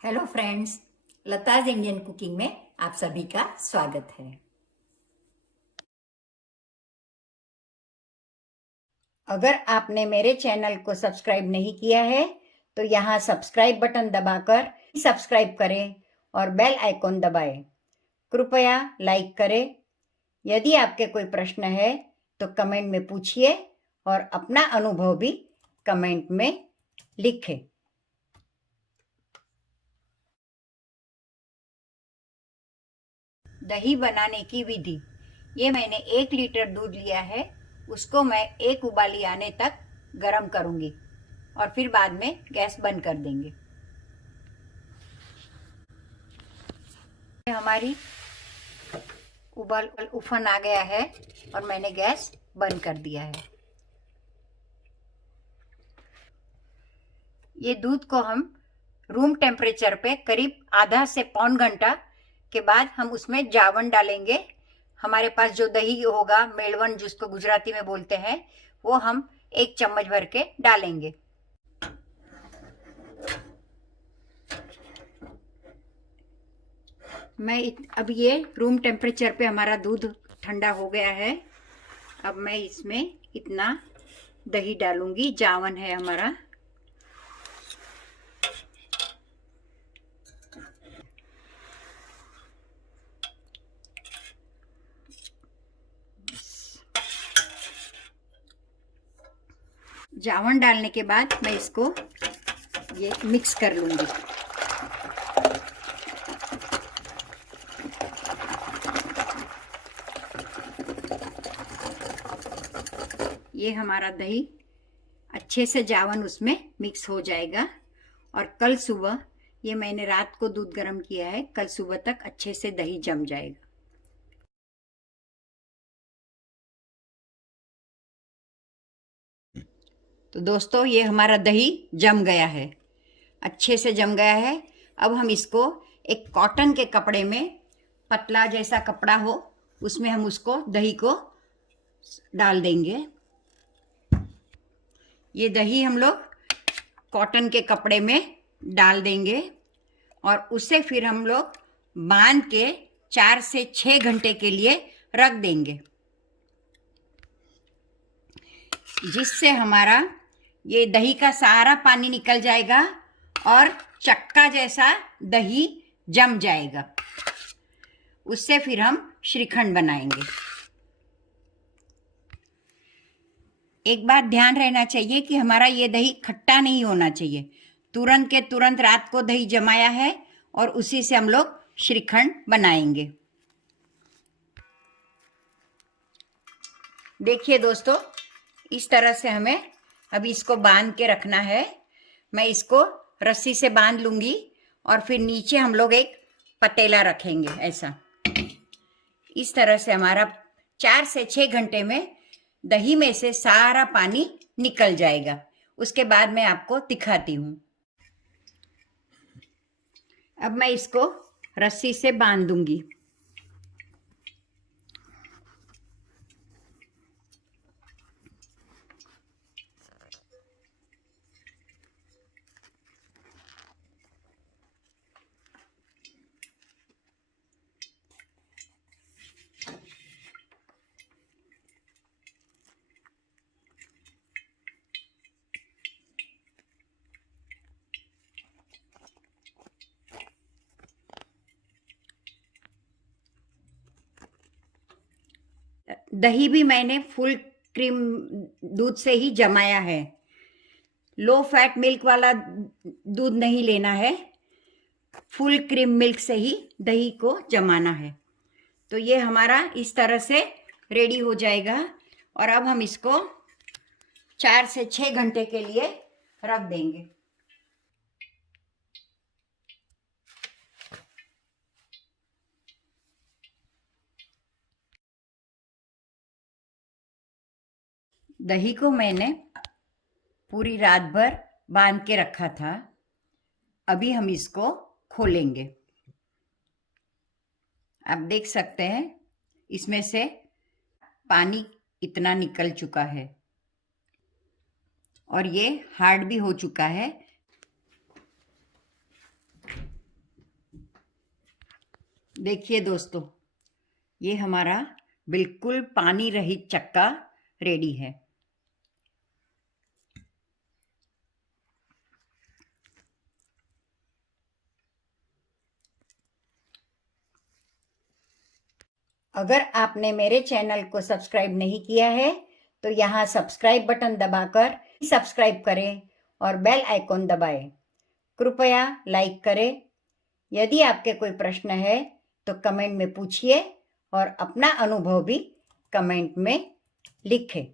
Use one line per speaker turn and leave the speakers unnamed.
Hello friends Lata's Indian cooking में आप सभी का स्वागत है। अगर आपने मेरे चैनल को सब्सक्राइब नहीं किया है तो यहाँ सब्सक्राइब बटन दबाकर सब्सक्राइब करें और बेल आइकॉन दबाएँ। कृपया लाइक करें। यदि आपके कोई प्रश्न है तो कमेंट में पूछिए और अपना अनुभव भी कमेंट में लिखें। दही बनाने की विधि। ये मैंने एक लीटर दूध लिया है, उसको मैं एक उबाली आने तक गरम करूँगी और फिर बाद में गैस बंद कर देंगे। हमारी उबाल उफन आ गया है और मैंने गैस बंद कर दिया है। ये दूध को हम रूम टेम्परेचर पे करीब आधा से पौन घंटा के बाद हम उसमें जावन डालेंगे। हमारे पास जो दही होगा, मेलवन जिसको गुजराती में बोलते हैं, वो हम एक चम्मच भर के डालेंगे। मैं अब ये रूम टेम्परेचर पे हमारा दूध ठंडा हो गया है। अब मैं इसमें इतना दही डालूँगी। जावन है हमारा। जावन डालने के बाद मैं इसको ये मिक्स कर लूँगी। ये हमारा दही अच्छे से जावन उसमें मिक्स हो जाएगा। और कल सुबह ये मैंने रात को दूध गर्म किया है, कल सुबह तक अच्छे से दही जम जाएगा। तो दोस्तों, ये हमारा दही जम गया है। अच्छे से जम गया है। अब हम इसको एक कॉटन के कपड़े में, पतला जैसा कपड़ा हो, उसमें हम उसको, दही को डाल देंगे। ये दही हम लोग कॉटन के कपड़े में डाल देंगे और उसे फिर हम लोग बाँध के चार से छः घंटे के लिए रख देंगे, जिससे हमारा ये दही का सारा पानी निकल जाएगा और चक्का जैसा दही जम जाएगा। उससे फिर हम श्रीखंड बनाएँगे। एक बात ध्यान रहना चाहिए कि हमारा ये दही खट्टा नहीं होना चाहिए। तुरंत के तुरंत रात को दही जमाया है और उसी से हम लोग श्रीखंड बनाएँगे। देखिए दोस्तों, इस तरह से हमें अब इसको बाँध के रखना है। मैं इसको रस्सी से बाँध लूँगी और फिर नीचे हम लोग एक पतेला रखेंगे ऐसा। इस तरह से हमारा चार से छः घंटे में दही में से सारा पानी निकल जाएगा। उसके बाद मैं आपको दिखाती हूँ। अब मैं इसको रस्सी से बाँध दूँगी। दही भी मैंने फुल क्रीम दूध से ही जमाया है। लो फैट मिल्क वाला दूध नहीं लेना है। फुल क्रीम मिल्क से ही दही को जमाना है। तो ये हमारा इस तरह से रेडी हो जाएगा और अब हम इसको चार से छः घंटे के लिए रख देंगे। दही को मैंने पूरी रात भर बाँध के रखा था। अभी हम इसको खोलेंगे। आप देख सकते हैं, इसमें से पानी इतना निकल चुका है और ये हार्ड भी हो चुका है। देखिए दोस्तों, ये हमारा बिल्कुल पानी रहित चक्का रेडी है। अगर आपने मेरे चैनल को सब्सक्राइब नहीं किया है तो यहाँ सब्सक्राइब बटन दबाकर सब्सक्राइब करें और बेल आइकॉन दबाएँ। कृपया लाइक करें। यदि आपके कोई प्रश्न है तो कमेंट में पूछिए और अपना अनुभव भी कमेंट में लिखें।